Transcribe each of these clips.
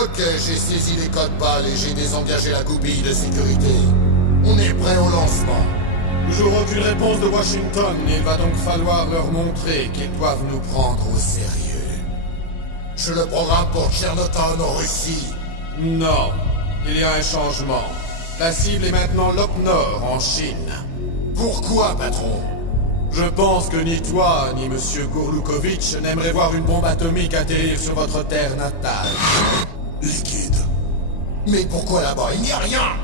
Ok, j'ai saisi les codes PAL et j'ai désengagé la goupille de sécurité. On est prêt au lancement. Toujours aucune réponse de Washington, il va donc falloir leur montrer qu'ils doivent nous prendre au sérieux. Je le programme pour Chernoton en Russie. Non, il y a un changement. La cible est maintenant Lop-Nord, en Chine. Pourquoi, patron? Je pense que ni toi, ni Monsieur Gourloukovitch n'aimeraient voir une bombe atomique atterrir sur votre terre natale. Liquide. Mais pourquoi là-bas? Il n'y a rien!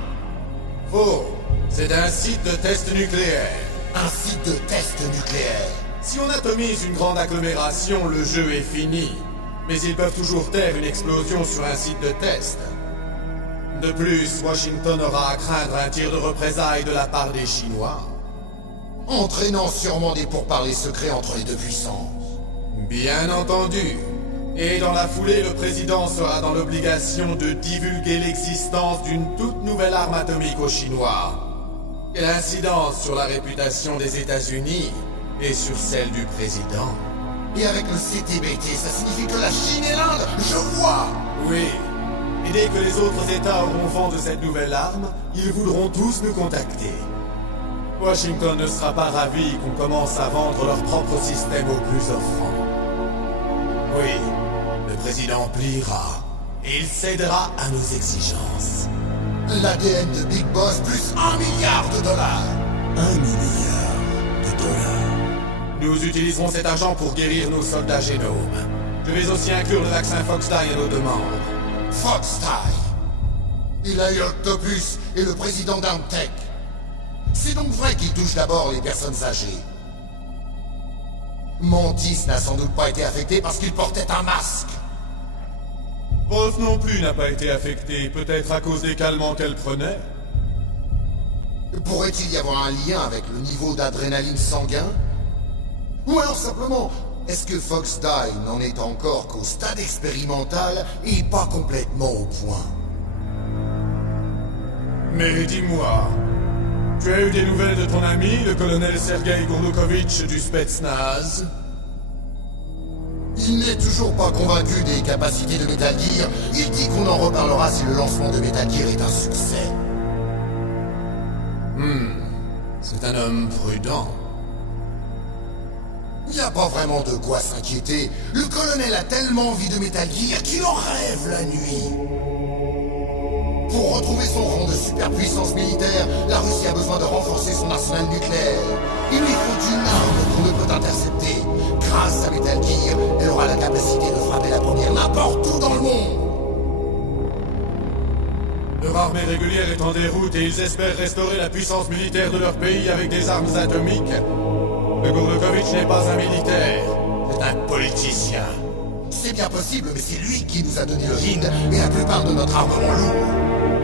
Faux. C'est un site de test nucléaire. Un site de test nucléaire. Si on atomise une grande agglomération, le jeu est fini. Mais ils peuvent toujours taire une explosion sur un site de test. De plus, Washington aura à craindre un tir de représailles de la part des Chinois. Entraînant sûrement des pourparlers secrets entre les deux puissances. Bien entendu. Et dans la foulée, le président sera dans l'obligation de divulguer l'existence d'une toute nouvelle arme atomique aux Chinois. Quelle incidence sur la réputation des États-Unis et sur celle du président. Et avec le CTBT, ça signifie que la Chine et l'Inde, je vois! Oui. Et dès que les autres États auront vent de cette nouvelle arme, ils voudront tous nous contacter. Washington ne sera pas ravi qu'on commence à vendre leur propre système aux plus offrants. Oui, le président pliera, et il cédera à nos exigences. L'ADN de Big Boss plus 1 milliard de dollars. 1 milliard de dollars. Nous utiliserons cet argent pour guérir nos soldats génomes. Je vais aussi inclure le vaccin Fox Die à nos demandes. Fox Die. Il a eu Octopus et le président d'Antech. C'est donc vrai qu'il touche d'abord les personnes âgées. Mantis n'a sans doute pas été affecté parce qu'il portait un masque. Wolf non plus n'a pas été affecté, peut-être à cause des calmants qu'elle prenait. Pourrait-il y avoir un lien avec le niveau d'adrénaline sanguin? Ou alors simplement, est-ce que Fox Die n'en est encore qu'au stade expérimental et pas complètement au point? Mais dis-moi, tu as eu des nouvelles de ton ami, le colonel Sergei Gourloukovitch du Spetsnaz? Il n'est toujours pas convaincu des capacités de Metal Gear. Il dit qu'on en reparlera si le lancement de Metal Gear est un succès. C'est un homme prudent. Il n'y a pas vraiment de quoi s'inquiéter. Le colonel a tellement envie de Metal Gear qu'il en rêve la nuit. Pour retrouver son rang de superpuissance militaire, la Russie a besoin de renforcer son arsenal nucléaire. Il lui faut une arme qu'on ne peut intercepter. Grâce à Metal Gear, elle aura la capacité de frapper la première n'importe où dans le monde. Leur armée régulière est en déroute et ils espèrent restaurer la puissance militaire de leur pays avec des armes atomiques. Le Gourloukovitch n'est pas un militaire, c'est un politicien. C'est bien possible, mais c'est lui qui nous a donné le Hind et la plupart de notre armement lourd.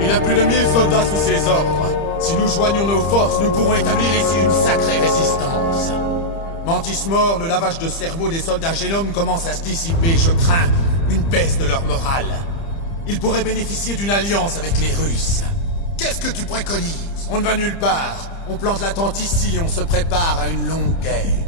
Il a plus de 1000 soldats sous ses ordres. Si nous joignons nos forces, nous pourrons établir ici une sacrée résistance. Mantis mort, le lavage de cerveau des soldats génomes commence à se dissiper. Je crains une baisse de leur morale. Ils pourraient bénéficier d'une alliance avec les Russes. Qu'est-ce que tu préconises? On ne va nulle part. On plante la tente ici, on se prépare à une longue guerre.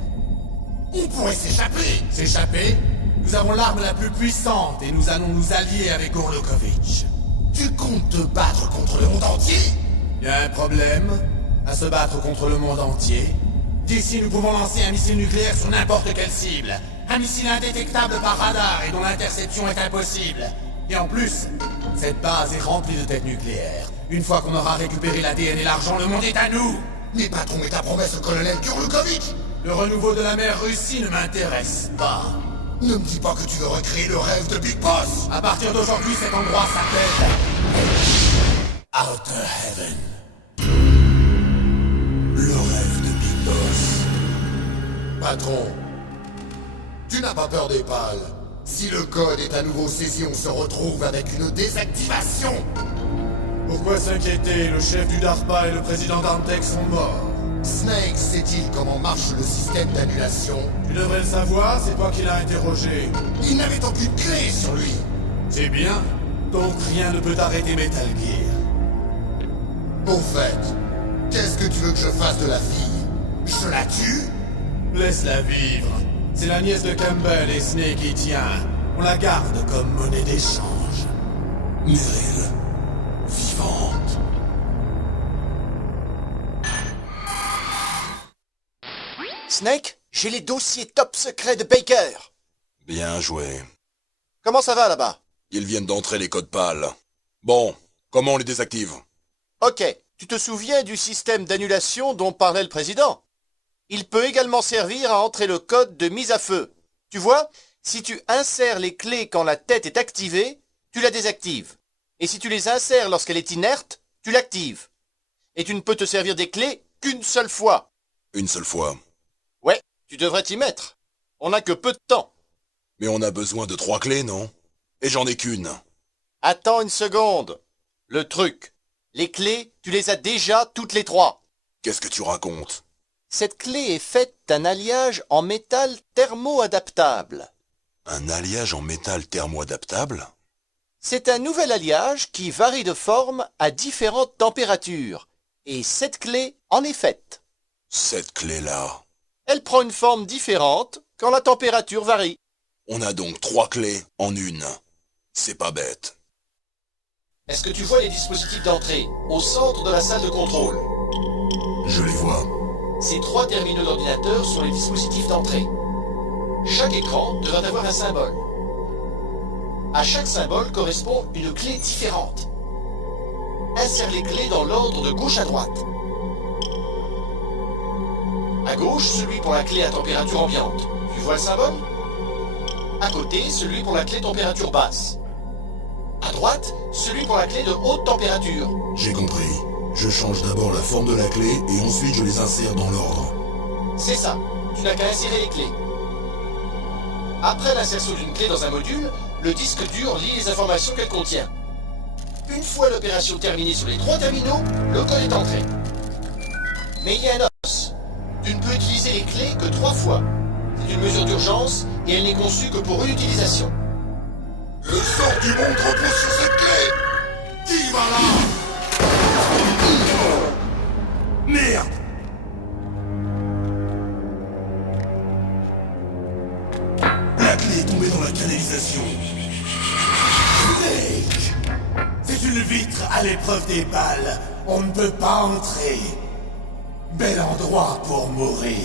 On pourrait s'échapper. S'échapper? Nous avons l'arme la plus puissante et nous allons nous allier avec Gourloukovitch. Tu comptes te battre contre le monde entier? Y a un problème à se battre contre le monde entier? D'ici, nous pouvons lancer un missile nucléaire sur n'importe quelle cible. Un missile indétectable par radar et dont l'interception est impossible. Et en plus, cette base est remplie de têtes nucléaires. Une fois qu'on aura récupéré l'ADN et l'argent, le monde est à nous! Mais patron, et ta promesse au colonel Gourloukovitch? Le renouveau de la mer Russie ne m'intéresse pas. Ne me dis pas que tu veux recréer le rêve de Big Boss. À partir d'aujourd'hui, cet endroit s'appelle... Outer Heaven. Le rêve de Big Boss. Patron, tu n'as pas peur des pales. Si le code est à nouveau saisi, on se retrouve avec une désactivation. Pourquoi s'inquiéter? Le chef du DARPA et le président d'Antech sont morts. Snake sait-il comment marche le système d'annulation? Tu devrais le savoir, c'est toi qui l'as interrogé. Il n'avait aucune clé sur lui. C'est bien. Donc rien ne peut arrêter Metal Gear. Au fait, qu'est-ce que tu veux que je fasse de la fille? Je la tue? Laisse-la vivre. C'est la nièce de Campbell et Snake y tient. On la garde comme monnaie d'échange. Meryl, vivante. Snake, j'ai les dossiers top secrets de Baker. Bien joué. Comment ça va là-bas? Ils viennent d'entrer les codes pâles. Bon, comment on les désactive? Ok, tu te souviens du système d'annulation dont parlait le président? Il peut également servir à entrer le code de mise à feu. Tu vois, si tu insères les clés quand la tête est activée, tu la désactives. Et si tu les insères lorsqu'elle est inerte, tu l'actives. Et tu ne peux te servir des clés qu'une seule fois. Une seule fois. Ouais, tu devrais t'y mettre. On n'a que peu de temps. Mais on a besoin de 3 clés, non? Et j'en ai qu'une. Attends une seconde. Le truc, les clés, tu les as déjà toutes les 3. Qu'est-ce que tu racontes? Cette clé est faite d'un alliage en métal thermo-adaptable. Un alliage en métal thermo-adaptable? C'est un nouvel alliage qui varie de forme à différentes températures. Et cette clé en est faite. Cette clé-là. Elle prend une forme différente quand la température varie. On a donc 3 clés en une. C'est pas bête. Est-ce que tu vois les dispositifs d'entrée au centre de la salle de contrôle? Je les vois. Ces 3 terminaux d'ordinateur sont les dispositifs d'entrée. Chaque écran devrait avoir un symbole. À chaque symbole correspond une clé différente. Insère les clés dans l'ordre de gauche à droite. À gauche, celui pour la clé à température ambiante. Tu vois le symbole? À côté, celui pour la clé température basse. À droite, celui pour la clé de haute température. J'ai compris. Je change d'abord la forme de la clé et ensuite je les insère dans l'ordre. C'est ça. Tu n'as qu'à insérer les clés. Après l'insertion d'une clé dans un module, le disque dur lit les informations qu'elle contient. Une fois l'opération terminée sur les 3 terminaux, le code est entré. Mais il y a un os. Tu ne peux utiliser les clés que 3 fois. C'est une mesure d'urgence et elle n'est conçue que pour une utilisation. Le sort du monde repose sur cette clé. Qui va là? Merde! La clé est tombée dans la canalisation. Snake, c'est une vitre à l'épreuve des balles. On ne peut pas entrer. Bel endroit pour mourir.